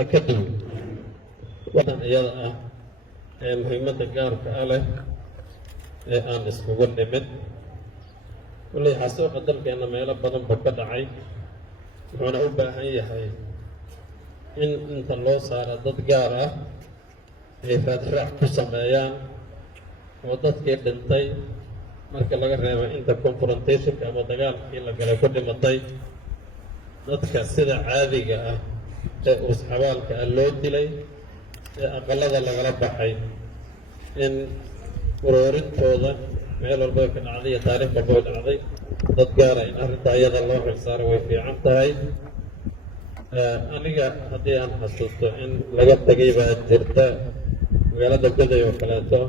waxaa ka duwan wadan iyada ah ee muhiimadda gaarka ah leh ee aan iskugu nimid kulley xasuuqa dalkeenna meelo badan buu ka dhacay wuxuuna u baahan yahay in inta loo saaro dad gaar ah ay raadraac ku sameeyaan oo dadkii dhintay marka laga reebo inta confrontationka ama dagaalkii la galay ku dhimatay dadka sida caadiga ah ee uusxabaalka ah loo dilay ee aqalada lagala baxay in uruurintooda meel walba ka dhacday iyo taariikh walba way dhacday dad gaara in arrinta iyada loo xilsaaro way fiican tahay aniga haddii aan xasuusto in laga tagay baa jirta magaalada goday oo kaleeto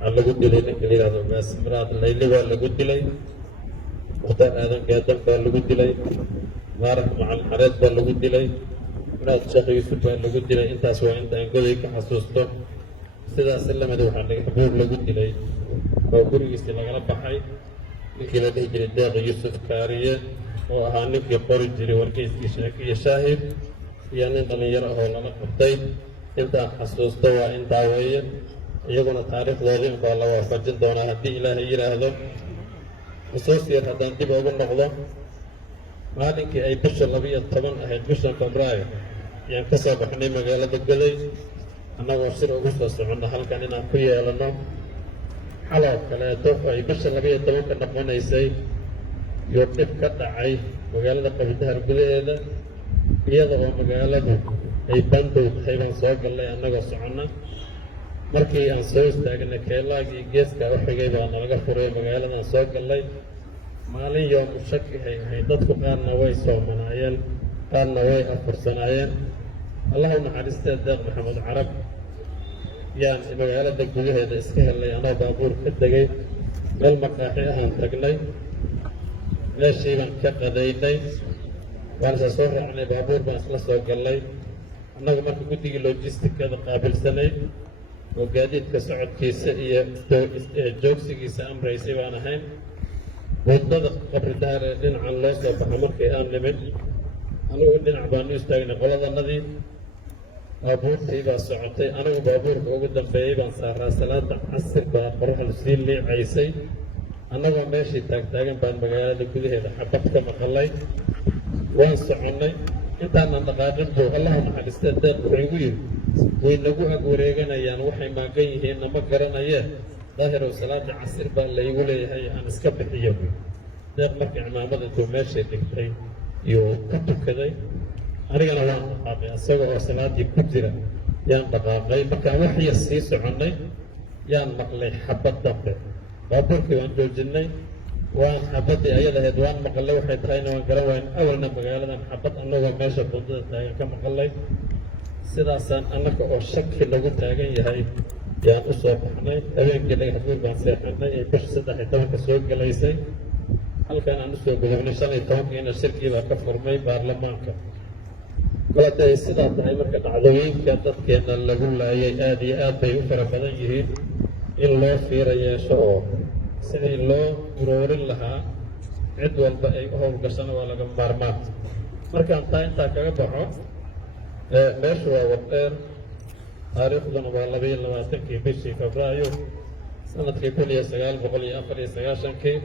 waxaa lagu dilay ninka la yihahdo gaasmiraad layli baa lagu dilay mukhtaar aadan gaadan baa lagu dilay maarax macalin xareed baa lagu dilay muraad sheekh yuusuf baa lagu dilay intaas waa inta aan goday ka xasuusto sidaas lamid waxaa xabuur lagu dilay oo gurigiisii lagala baxay ninkii la dhihi jiray deeq yuusuf kaariye oo ahaa ninkii qori jiray wargeyskii sheeke iyo shaahid iyo nin dhallinyaro ahoo lala qabtay intaan xasuusto waa intaa weeye iyaguna taariikhdoodii unbaa la waafajin doonaa haddii ilaahay yidhaahdo xusuus yar haddaan dib ugu noqdo maalinkii ay bisha 12 ahayd bisha febraayo ayaan ka soo baxnay magaalada goday annagoo shir ugu soo soconno halkan inaan ku yeelano xaloo kaleeto ay bisha 12 ka noqonaysay iyo dhib ka dhacay magaalada qabdahar gudaheeda iyada oo magaaladu ay bandow tahay baan soo gallay annagoo soconna markii aan soo istaagnay keelaagii geeska u xigay baa nalaga furay magaaladan soo gallay maalin yoomu shaki hay ahayd dadku qaarna way soomanaayeen qaarna way afursanaayeen allahu naxariistee deeq maxamed carab yaan magaalada gudaheeda iska helnay anoo baabuur ka tegay meel maqaaxi ahaan tagnay meeshii baan ka qadaynay waan isa soo raacnay baabuur baan isla soo gallay annagu marka guddigii logistikada qaabilsanay oo gaadiidka socodkiisa iyo joogsigiisa amraysay baan ahayn waddada qabri daar ee dhinacan loo soo baxa markii aan nimid anigu dhinac baanu istaagnay qoladanadii baabuurtii baa socotay anigu baabuurka ugu dambeeyey baan saaraa salaada casir baa qoraxdu sii liicaysay annagoo meeshii taagtaagan baan magaalada gudaheeda xabad ka maqalay waan soconnay intaanan dhaqaaqin buu allahu naxariistee deeq wuxuu igu yidhi way nagu ag wareeganayaan waxay maagan yihiinna ma garanayeen daahirow salaada casir baa laygu leeyahay aan iska bixiyo deeq markii cimaamada intuu meeshay dhigtay iyuu ka tukaday anigana waan dhaqaaqay isaga oo salaadii ku jira yaan dhaqaaqay markaan waxya sii soconnay yaan maqlay xabad dambe baabuurkii waan joojinnay waan xabaddii ayada ahayd waan maqallay waxay tahayna waan garan wayn awalna magaaladan xabad annagoo meesha bundada taagan ka maqallay sidaasaan annaka oo shaki lagu taagan yahay yaan u soo baxnay habeenkii dhagaxbuur baan seexanay ee bisha 13 soo galaysay halkan aan usoo gudubnay 15kiina shirkiibaa ka furmay baarlamaanka golada ay sidaa tahay marka dhacdooyinka dadkeenna lagu laayay aad iyo aad bay u fara badan yihiin in loo fiira yeesho oo sidii loo uroorin lahaa cid walba ay u howlgashana waa laga maarmaan markaan taa intaa kaga baxo meeshu waa wardheer taariikhduna waa 22 bishii febraayo sanadkii 1994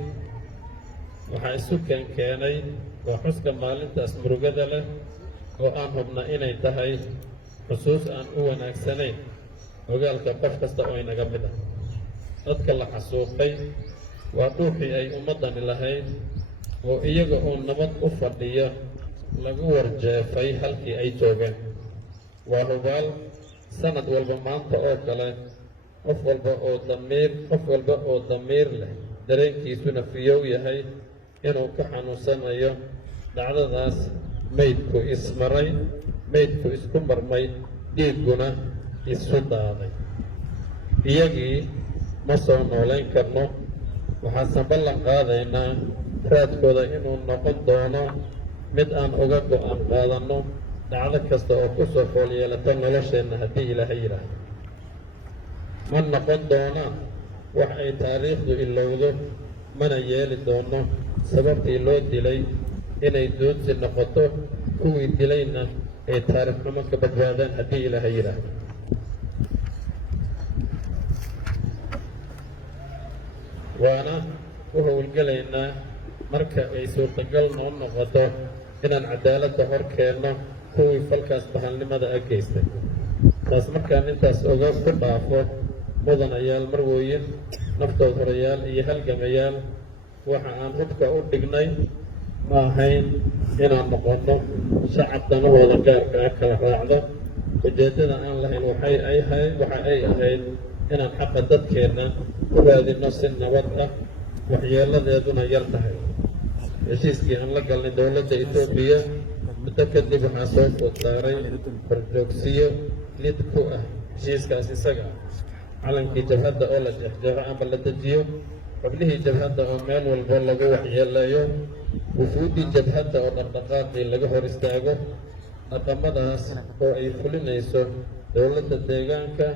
waxaa isu keenay waa xuska maalintaas murugada leh oo aan hubna inay tahay xusuus aan u wanaagsanayn ogaalka qof kasta oo inaga mid ah dadka la xasuuqay waa dhuuxii ay ummaddani lahayd oo iyaga oo nabad u fadhiya lagu warjeefay halkii ay joogeen waa hubaal sanad walba maanta oo kale qof walba oo damiir leh dareenkiisuna fiyow yahay inuu ka xanuunsanayo dhacdadaas maydku isku marmay dhiigguna isu daaday iyagii ma soo noolayn karno waxaasan ballan qaadaynaa raadkooda inuu noqon doono mid aan uga go'aan qaadanno dhacdo kasta oo ku soo fool yeelata nolosheenna haddii ilaahay yidhaahdo ma noqon doonaan wax ay taariikhdu ilowdo mana yeeli doono sababtii loo dilay inay doonsi noqoto kuwii dilayna ay taariikh xumo ka badbaadaan haddii ilaahay yidhaahdo. waana u howlgelaynaa marka ay suurtagal noo noqoto inaan cadaaladda hor keenno kuwii falkaas bahalnimada a geystay. taas markaan intaas oga ku dhaafo, mudanayaal marwooyin, naftood horayaal iyo halgamayaal, waxa aan hubka u dhignay ma ahayn inaan noqonno shacab danahooda gaarka ah kala raacdo. ujeeddada aan lahayn waxa ay ahayd inaan xaqa dadkeenna u raadinno si nabad ah, waxyeeladeeduna yar tahay. heshiiskii aan la galnay dowladda Itoobiya muddo kadib waxaa soo food saaray horjoogsiyo lid ku ah heshiiskaas isaga ah. calankii jabhadda oo la jeexjeexo ama la dejiyo, xubnihii jabhadda oo meel walba lagu waxyeeleeyo, wufuuddii jabhadda oo dhaqdhaqaaqii laga hor istaago. dhaqamadaas oo ay fulinayso dowladda deegaanka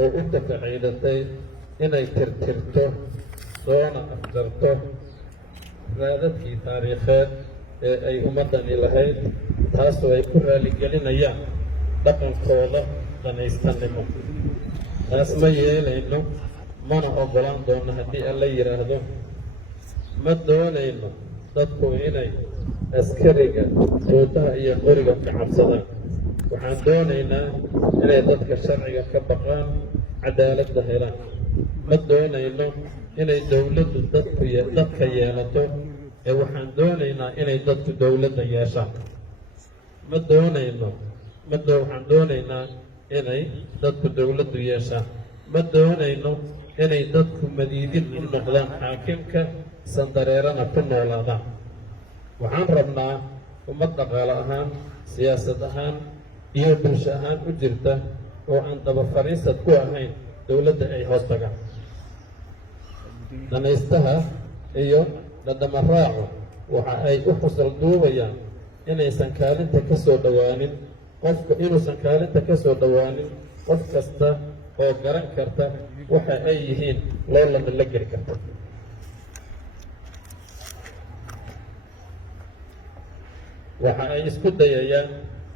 oo u tafaciidatay inay tirtirto soona afjarto raadadkii taariikheed ee ay ummaddani lahayd, taasoo ay ku raaligelinayaan dhaqankooda danaystanimo. taas ma yeelayno, mana oggolaan doono haddii alla yidhaahdo. ma doonayno dadku inay askariga tuutaha iyo qoriga ka cabsadaan. waxaan doonaynaa inay dadka sharciga ka baqaan, cadaaladda helaan. ma doonayno inay dowladdu dadka yeelato, ee waxaan doonaynaa inay dadku dowladda yeeshaan. waxaan doonaynaa inay dadku dowladdu yeeshaan. ma doonayno inay dadku madiidin u noqdaan xaakimka, sandareerana ku noolaadaan. waxaan rabnaa ummad dhaqaale ahaan, siyaasad ahaan iyo bulsho ahaan u jirta oo aan daba fadhiisad ku ahayn dowladda ay hoos tagaan. danaystaha iyo dhadhama raacu waxa ay u xusal duubayaan inuusan kaalinta ka soo dhowaanin qof kasta oo garan karta waxa ay yihiin loolana la geli karta. waxa ay isku dayayaan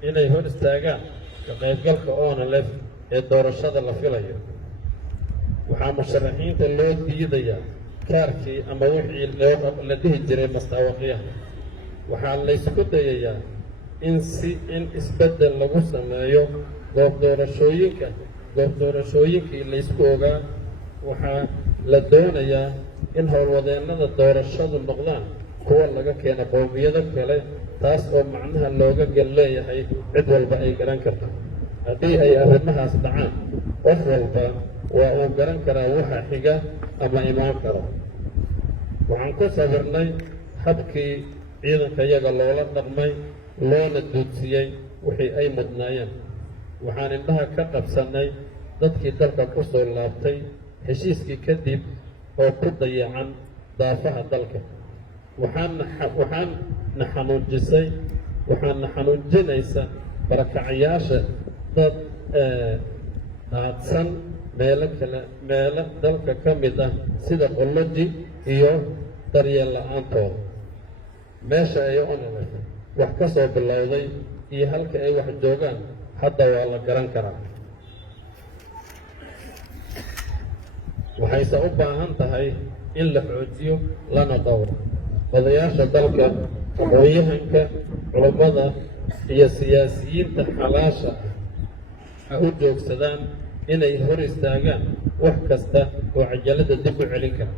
inay hor istaagaan ka qaybgalka ONLF ee doorashada la filayo. waxaa musharaxiinta loo diidayaa kaarkii ama wixii la dhihi jiray mastaawaqiyaha. waxaa laysku dayayaa in isbeddel lagu sameeyo goob doorashooyinkii laysku ogaa. waxaa la doonayaa in howlwadeennada doorashadu noqdaan kuwa laga keena qowmiyado kale, taas oo macnaha looga gal leeyahay cid walba ay garan karto. haddii ay arrimahaas dhacaan, qof walba waa uu garan karaa waxa xiga ama imaan karo. waxaan ku sawirnay habkii ciidankayaga loola dhaqmay, loona duudsiyey wixii ay mudnaayeen. waxaan indhaha ka qabsannay dadkii dalka ku soo laabtay heshiiskii kadib oo ku dayacan daafaha dalka. waxaana xanuujinaysa barakacayaasha dad daadsan meelo dalka ka mid ah sida qoloji iyo daryeel la-aantooda. meesha ay ONLF wax ka soo bilowday iyo halka ay wax joogaan hadda waa la garan karaa. waxayse u baahan tahay in la xoojiyo lana dhowro. odayaasha dalka, aqoon-yahanka, culummada iyo siyaasiyiinta xalaasha ha u joogsadaan inay hor istaagaan wax kasta oo cajalada dib u celin kara.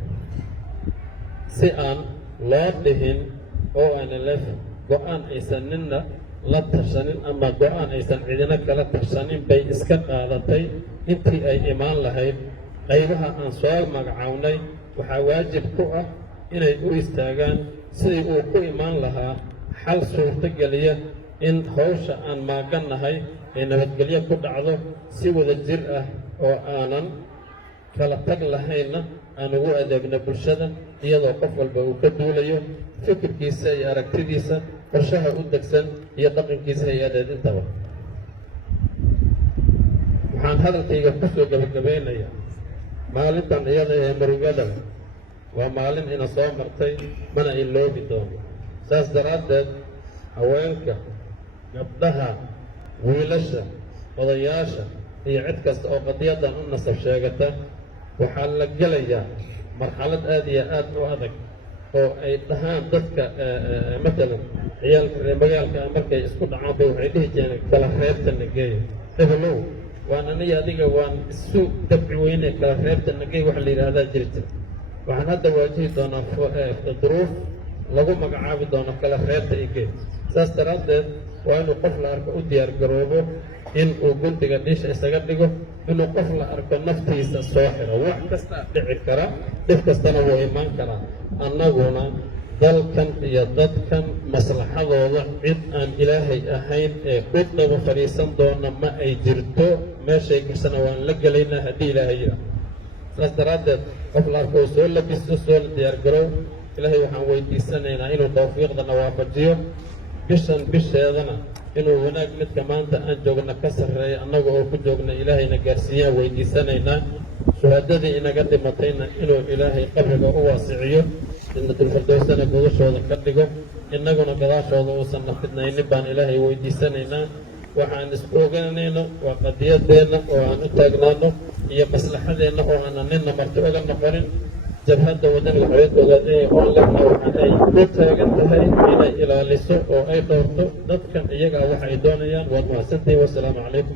si aan loo dhihin ONLF go-aan aysan nina la tashanin ama go-aan aysan cidina kala tashanin bay iska qaadatay intii ay imaan lahayd. qaybaha aan soo magacawnay waxaa waajib ku ah inay u istaagaan sidii uu ku imaan lahaa xal suurto geliya in hawsha aan maagannahay ee nabadgelyo ku dhacdo si wada jir ah oo aanan kala tag lahaynna aan ugu adeegno bulshada, iyadoo qof walba uu ka duulayo fikirkiisa iyo aragtidiisa, qorshaha u degsan iyo dhaqankiisa hay-adeed intaba. waxaan hadalkayga ku soo gabagabaynayaa maalintan iyada ee murugada waa maalin ina soo martay, mana iloobi doono. saas daraaddeed haweenka, gabdhaha wiilasha odayaasha iyo cid kasta oo qadiyadan u nasab sheegata waxaa la gelayaa marxalad aad iyo aad u adag oo ay dhahaan dadka matalan ciyaalka reer magaalka markay isku dhacaan bay waxay dhihi jireen kala reebta nageeya hebelow waan aniga adiga waan isu dabci weyne kala reebta nageey waxa la yidhaahdaa jirta waxaan hadda waajihi doonaa duruuf lagu magacaabi doono kala reebta igee saas daraaddeed waa inuu qof la arko u diyaar garoobo in uu guntiga dhiisha isaga dhigo inuu qof la arko naftiisa soo xiro wax kasta dhici kara dhib kastana wuu imaan karaa annaguna dalkan iyo dadkan maslaxadooda cid aan ilaahay ahayn ee u daba fadhiisan doona ma ay jirto meeshay gashana waan la gelaynaa haddii ilaahay yidhaah saas daraaddeed qof la arko uu soo labisto soo la diyaar garow ilaahay waxaan weydiisanaynaa inuu tawfiiqdana waafajiyo bishan bisheedana inuu wanaag midka maanta aan joogna ka sarreeya annaga oo ku joogna ilaahayna gaarsiiyaan weydiisanaynaa shuhaadadii inaga dhimatayna inuu ilaahay qabriga u waasiciyo jannatulfirdowsana gogashooda ka dhigo innaguna gadaashooda uusanna fidnaynin baan ilaahay weydiisanaynaa waxaan isku ogaanayno waa qadiyadeenna oo aan u taagnaano iyo maslaxadeenna oo aanan ninna marti oga noqonin jabhadda waddanka xoriyadooda ee onlefna waxa ay u taagan tahay inay ilaaliso oo ay dhowrto dadkan iyagaa waxa ay doonayaan waad mahadsantihiin wassalaamu calaykum